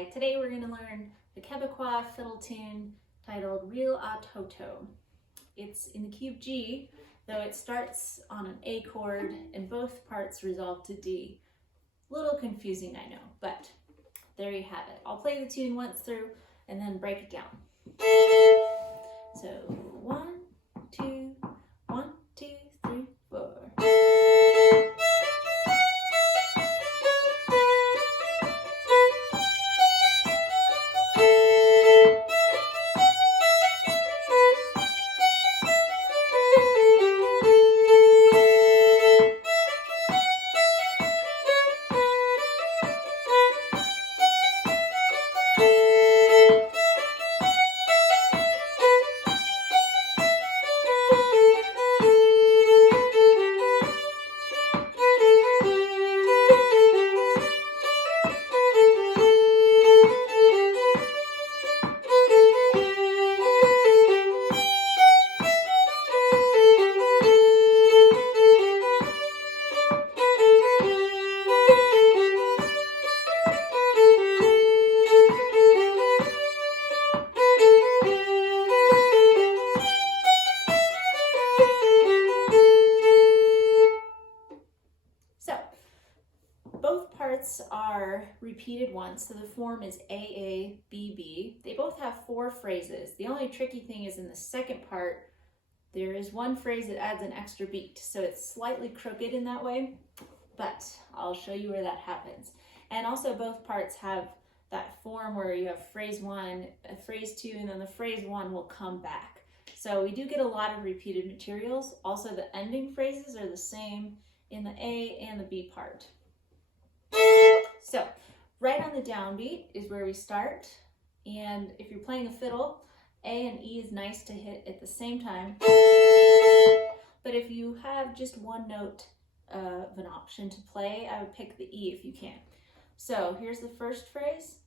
Hi, today we're going to learn the Quebecois fiddle tune titled Reel a Toto. It's in the key of G, though it starts on an A chord and both parts resolve to D. A little confusing, I know, but there you have it. I'll play the tune once through and then break it down. So 1, 2, 1, 2, 3, 4. Both parts are repeated once, so the form is A-A-B-B. They both have 4 phrases. The only tricky thing is in the second part, there is one phrase that adds an extra beat, so it's slightly crooked in that way, but I'll show you where that happens. And also both parts have that form where you have phrase 1, phrase 2, and then the phrase 1 will come back. So we do get a lot of repeated materials. Also the ending phrases are the same in the A and the B part. So right on the downbeat is where we start, and if you're playing the fiddle, A and E is nice to hit at the same time, but if you have just one note of an option to play, I would pick the E if you can. So here's the first phrase.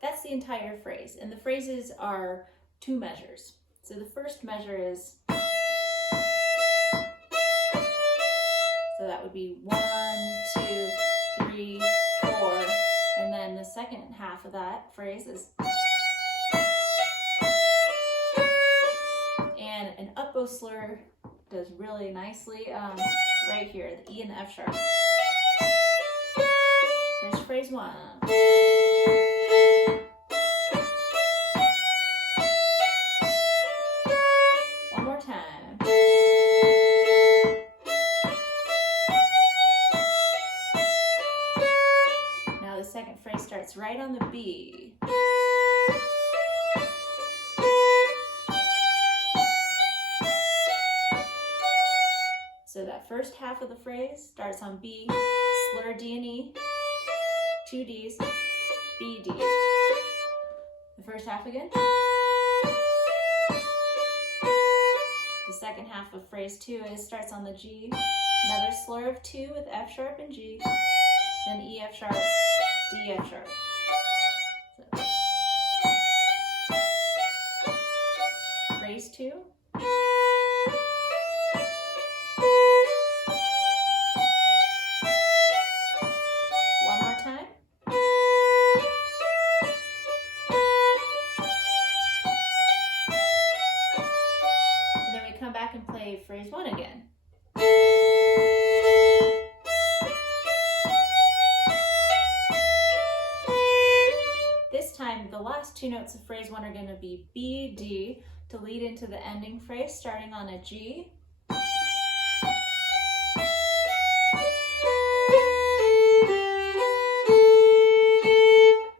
That's the entire phrase, and the phrases are 2 measures. So the first measure is, so that would be 1, 2, 3, 4, and then the second half of that phrase is, and an up bow slur does really nicely right here, the E and the F sharp. Here's phrase 1. The second phrase starts right on the B. So that first half of the phrase starts on B, slur D and E, 2 Ds, B, D. The first half again. The second half of phrase 2 starts on the G, another slur of 2 with F sharp and G, then E, F sharp, D, F sharp. So. Phrase 2. One more time. And then we come back and play phrase 1 again. The last 2 notes of phrase 1 are going to be B, D to lead into the ending phrase starting on a G.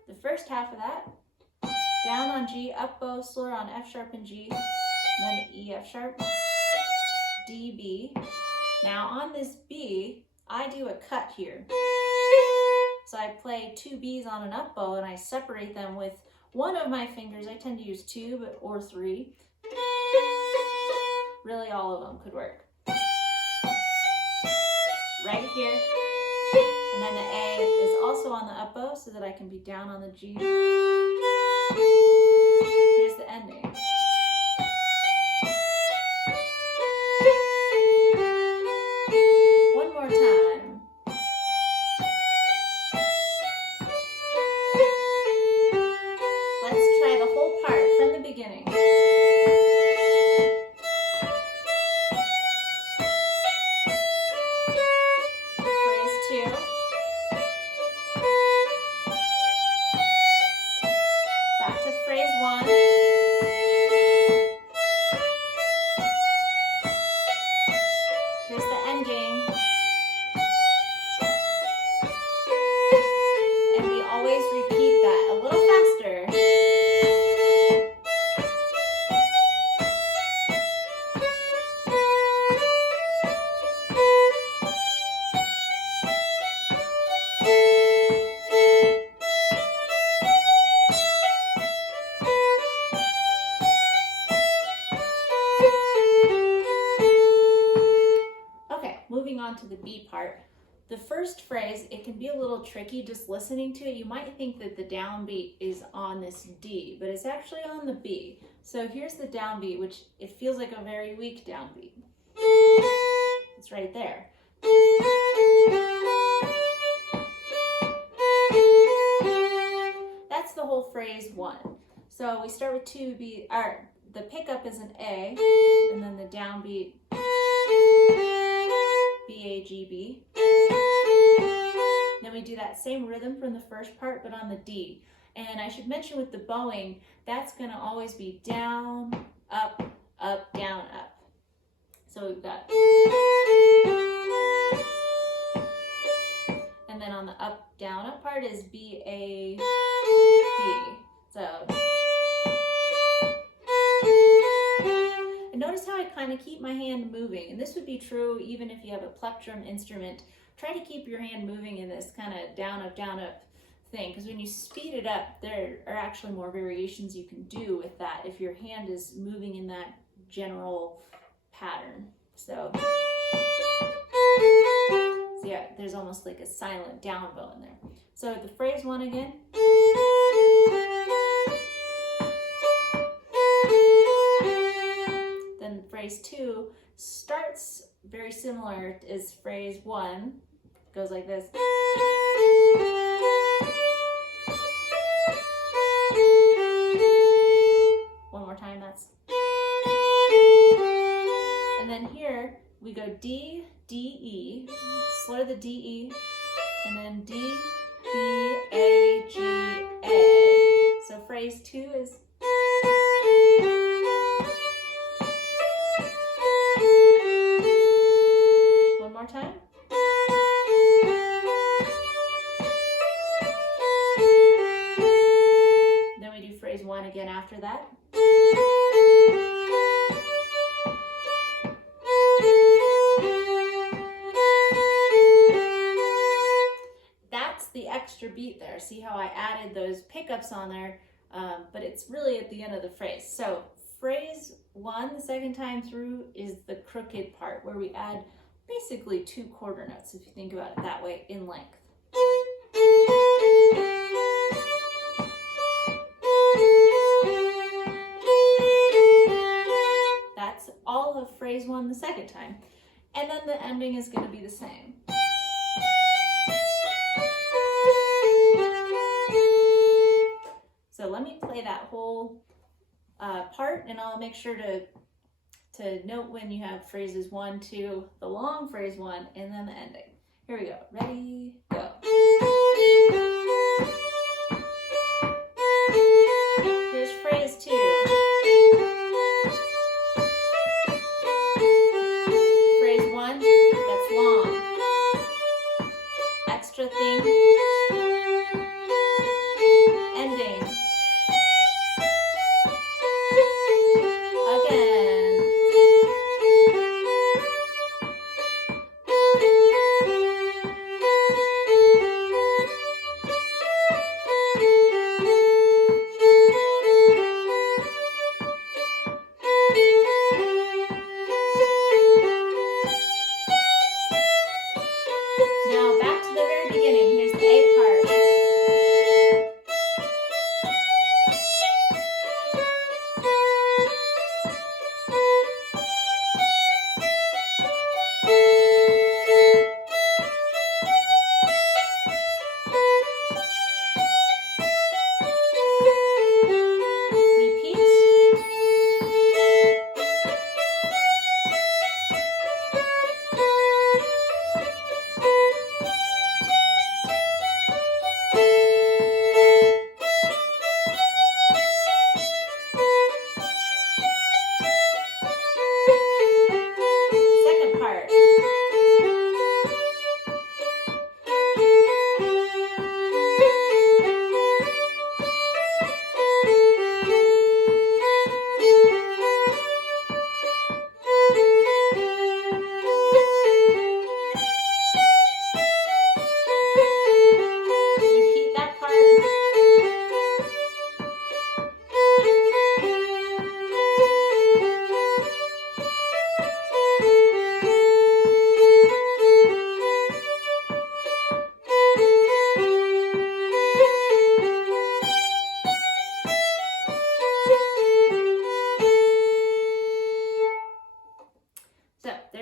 The first half of that, down on G, up bow, slur on F sharp and G, then E, F sharp, D, B. Now on this B, I do a cut here. So I play 2 Bs on an up bow and I separate them with one of my fingers. I tend to use 2 or 3. Really all of them could work. Right here. And then the A is also on the up bow so that I can be down on the G. Here's the ending. moving on to the B part. The first phrase, it can be a little tricky just listening to it. You might think that the downbeat is on this D, but it's actually on the B. So here's the downbeat, which it feels like a very weak downbeat. It's right there. That's the whole phrase 1. So we start with 2B, the pickup is an A, and then the downbeat B-A-G-B. Then we do that same rhythm from the first part, but on the D. And I should mention with the bowing, that's gonna always be down, up, up, down, up. So we've got, and then on the up, down, up part is B-A-B. So, and notice how I kind of keep my hand moving, and this would be true even if you have a plectrum instrument. Try to keep your hand moving in this kind of down, up thing, because when you speed it up, there are actually more variations you can do with that if your hand is moving in that general pattern. So yeah, there's almost like a silent down bow in there. So the phrase 1 again. Then phrase 2 starts very similar as phrase 1. Goes like this. One more time, that's. And then here we go D, D, E, slur the D, E, and then D, B, A, G, A. So phrase 2 is. One more time. Then we do phrase 1 again after that. That's the extra beat there. See how I added those pickups on there, but it's really at the end of the phrase. So phrase 1, the second time through, is the crooked part where we add basically 2 quarter notes, if you think about it that way, in length. That's all of phrase 1 the second time. And then the ending is going to be the same. So let me play that whole part, and I'll make sure to note when you have phrases 1, 2, the long phrase 1, and then the ending. Here we go. Ready, go. Here's phrase 2. Phrase 1, that's long. Extra theme. Ending. Again. Now back to the very beginning. Here's the A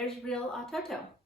there's real Toto.